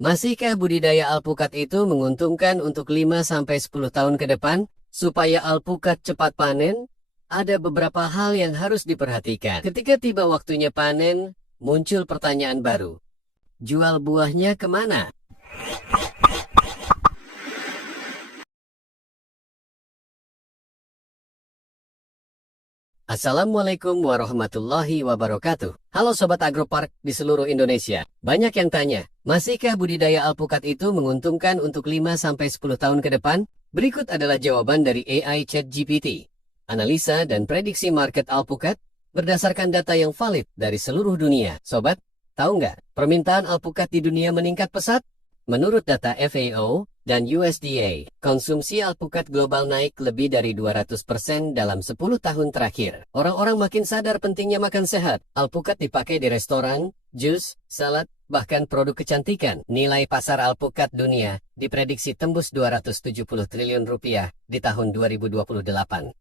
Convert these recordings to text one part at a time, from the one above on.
Masihkah budidaya alpukat itu menguntungkan untuk 5-10 tahun ke depan? Supaya alpukat cepat panen, ada beberapa hal yang harus diperhatikan. Ketika tiba waktunya panen, muncul pertanyaan baru. Jual buahnya kemana? Assalamualaikum warahmatullahi wabarakatuh. Halo Sobat Agropark di seluruh Indonesia. Banyak yang tanya, masihkah budidaya alpukat itu menguntungkan untuk 5-10 tahun ke depan? Berikut adalah jawaban dari AI ChatGPT. Analisa dan prediksi market alpukat berdasarkan data yang valid dari seluruh dunia. Sobat, tahu nggak permintaan alpukat di dunia meningkat pesat? Menurut data FAO dan USDA, konsumsi alpukat global naik lebih dari 200% dalam 10 tahun terakhir. Orang-orang makin sadar pentingnya makan sehat. Alpukat dipakai di restoran, jus, salad, bahkan produk kecantikan. Nilai pasar alpukat dunia diprediksi tembus 270 triliun rupiah di tahun 2028.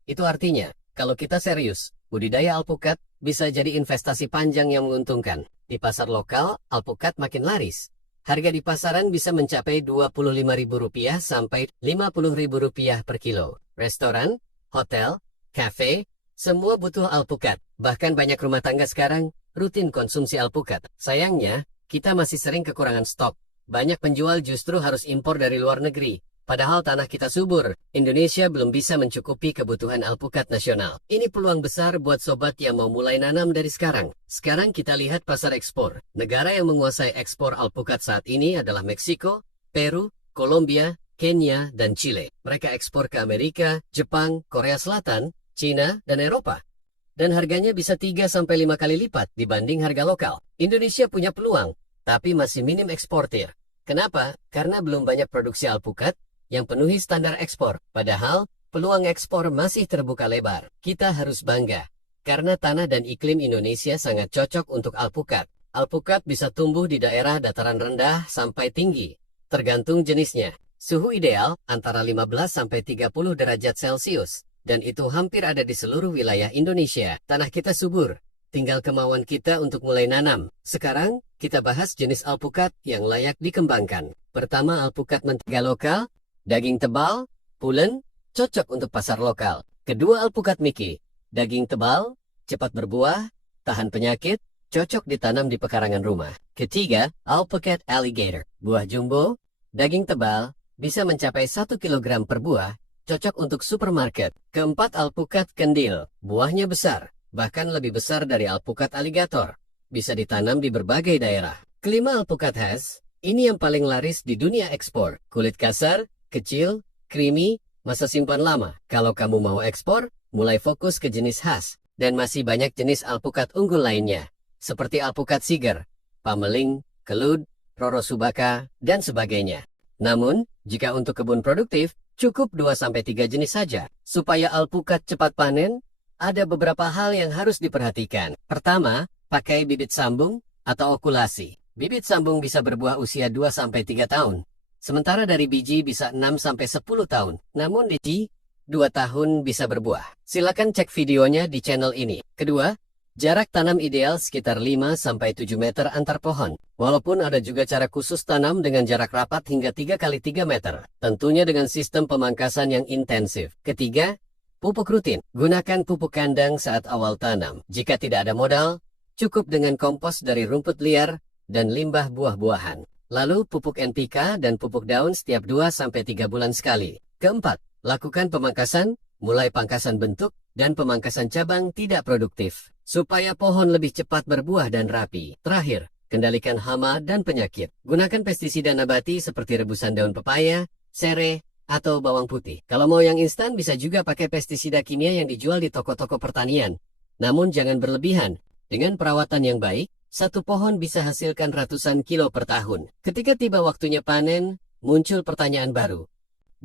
Itu artinya, kalau kita serius, budidaya alpukat bisa jadi investasi panjang yang menguntungkan. Di pasar lokal, alpukat makin laris. Harga di pasaran bisa mencapai Rp25.000 sampai Rp50.000 per kilo. Restoran, hotel, kafe, semua butuh alpukat. Bahkan banyak rumah tangga sekarang rutin konsumsi alpukat. Sayangnya, kita masih sering kekurangan stok. Banyak penjual justru harus impor dari luar negeri. Padahal tanah kita subur, Indonesia belum bisa mencukupi kebutuhan alpukat nasional. Ini peluang besar buat sobat yang mau mulai nanam dari sekarang. Sekarang kita lihat pasar ekspor. Negara yang menguasai ekspor alpukat saat ini adalah Meksiko, Peru, Kolombia, Kenya, dan Chile. Mereka ekspor ke Amerika, Jepang, Korea Selatan, Cina, dan Eropa. Dan harganya bisa 3-5 kali lipat dibanding harga lokal. Indonesia punya peluang, tapi masih minim eksportir. Kenapa? Karena belum banyak produksi alpukat yang penuhi standar ekspor. Padahal, peluang ekspor masih terbuka lebar. Kita harus bangga, karena tanah dan iklim Indonesia sangat cocok untuk alpukat. Alpukat bisa tumbuh di daerah dataran rendah sampai tinggi, tergantung jenisnya. Suhu ideal antara 15-30 derajat Celcius, dan itu hampir ada di seluruh wilayah Indonesia. Tanah kita subur, tinggal kemauan kita untuk mulai nanam. Sekarang, kita bahas jenis alpukat yang layak dikembangkan. Pertama, alpukat mentega lokal. Daging tebal, pulen, cocok untuk pasar lokal. Kedua, alpukat Miki. Daging tebal, cepat berbuah, tahan penyakit, cocok ditanam di pekarangan rumah. Ketiga, alpukat alligator. Buah jumbo, daging tebal, bisa mencapai 1 kilogram per buah, cocok untuk supermarket. Keempat, alpukat kendil. Buahnya besar, bahkan lebih besar dari alpukat alligator. Bisa ditanam di berbagai daerah. Kelima, alpukat khas. Ini yang paling laris di dunia ekspor. Kulit kasar, kecil, creamy, masa simpan lama. Kalau kamu mau ekspor, mulai fokus ke jenis khas. Dan masih banyak jenis alpukat unggul lainnya, seperti alpukat siger, pameling, kelud, roro subaka, dan sebagainya. Namun, jika untuk kebun produktif, cukup 2-3 jenis saja. Supaya alpukat cepat panen, ada beberapa hal yang harus diperhatikan. Pertama, pakai bibit sambung atau okulasi. Bibit sambung bisa berbuah usia 2-3 tahun. Sementara dari biji bisa 6-10 tahun. Namun di 2 tahun bisa berbuah. Silakan cek videonya di channel ini. Kedua, jarak tanam ideal sekitar 5-7 meter antar pohon. Walaupun ada juga cara khusus tanam dengan jarak rapat hingga 3x3 meter. Tentunya dengan sistem pemangkasan yang intensif. Ketiga, pupuk rutin. Gunakan pupuk kandang saat awal tanam. Jika tidak ada modal, cukup dengan kompos dari rumput liar dan limbah buah-buahan. Lalu pupuk NPK dan pupuk daun setiap 2-3 bulan sekali. Keempat, lakukan pemangkasan, mulai pangkasan bentuk, dan pemangkasan cabang tidak produktif, supaya pohon lebih cepat berbuah dan rapi. Terakhir, kendalikan hama dan penyakit. Gunakan pestisida nabati seperti rebusan daun pepaya, sereh, atau bawang putih. Kalau mau yang instan bisa juga pakai pestisida kimia yang dijual di toko-toko pertanian. Namun jangan berlebihan. Dengan perawatan yang baik, satu pohon bisa hasilkan ratusan kilo per tahun. Ketika tiba waktunya panen, muncul pertanyaan baru.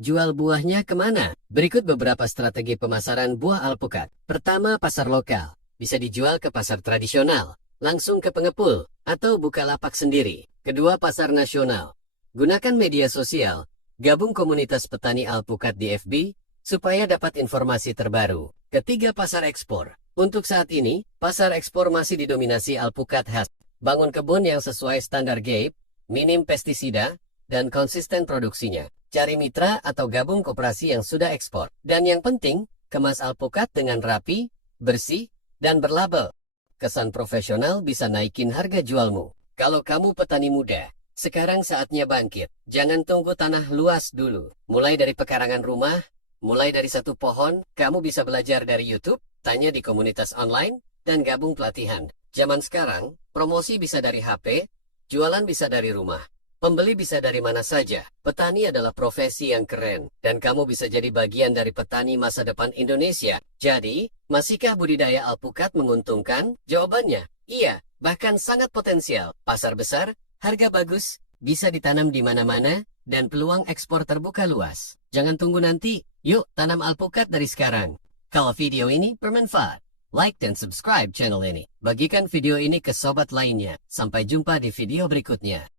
Jual buahnya kemana? Berikut beberapa strategi pemasaran buah alpukat. Pertama, pasar lokal. Bisa dijual ke pasar tradisional, langsung ke pengepul, atau buka lapak sendiri. Kedua, pasar nasional. Gunakan media sosial, gabung komunitas petani alpukat di FB, supaya dapat informasi terbaru. Ketiga, pasar ekspor. Untuk saat ini, pasar ekspor masih didominasi alpukat khas. Bangun kebun yang sesuai standar GAPE, minim pestisida, dan konsisten produksinya. Cari mitra atau gabung koperasi yang sudah ekspor. Dan yang penting, kemas alpukat dengan rapi, bersih, dan berlabel. Kesan profesional bisa naikin harga jualmu. Kalau kamu petani muda, sekarang saatnya bangkit. Jangan tunggu tanah luas dulu. Mulai dari pekarangan rumah, mulai dari satu pohon, kamu bisa belajar dari YouTube, tanya di komunitas online, dan gabung pelatihan. Zaman sekarang, promosi bisa dari HP, jualan bisa dari rumah. Pembeli bisa dari mana saja. Petani adalah profesi yang keren, dan kamu bisa jadi bagian dari petani masa depan Indonesia. Jadi, masihkah budidaya alpukat menguntungkan? Jawabannya, iya, bahkan sangat potensial. Pasar besar, harga bagus, bisa ditanam di mana-mana, dan peluang ekspor terbuka luas. Jangan tunggu nanti, yuk tanam alpukat dari sekarang. Kalau video ini bermanfaat, like dan subscribe channel ini. Bagikan video ini ke sobat lainnya. Sampai jumpa di video berikutnya.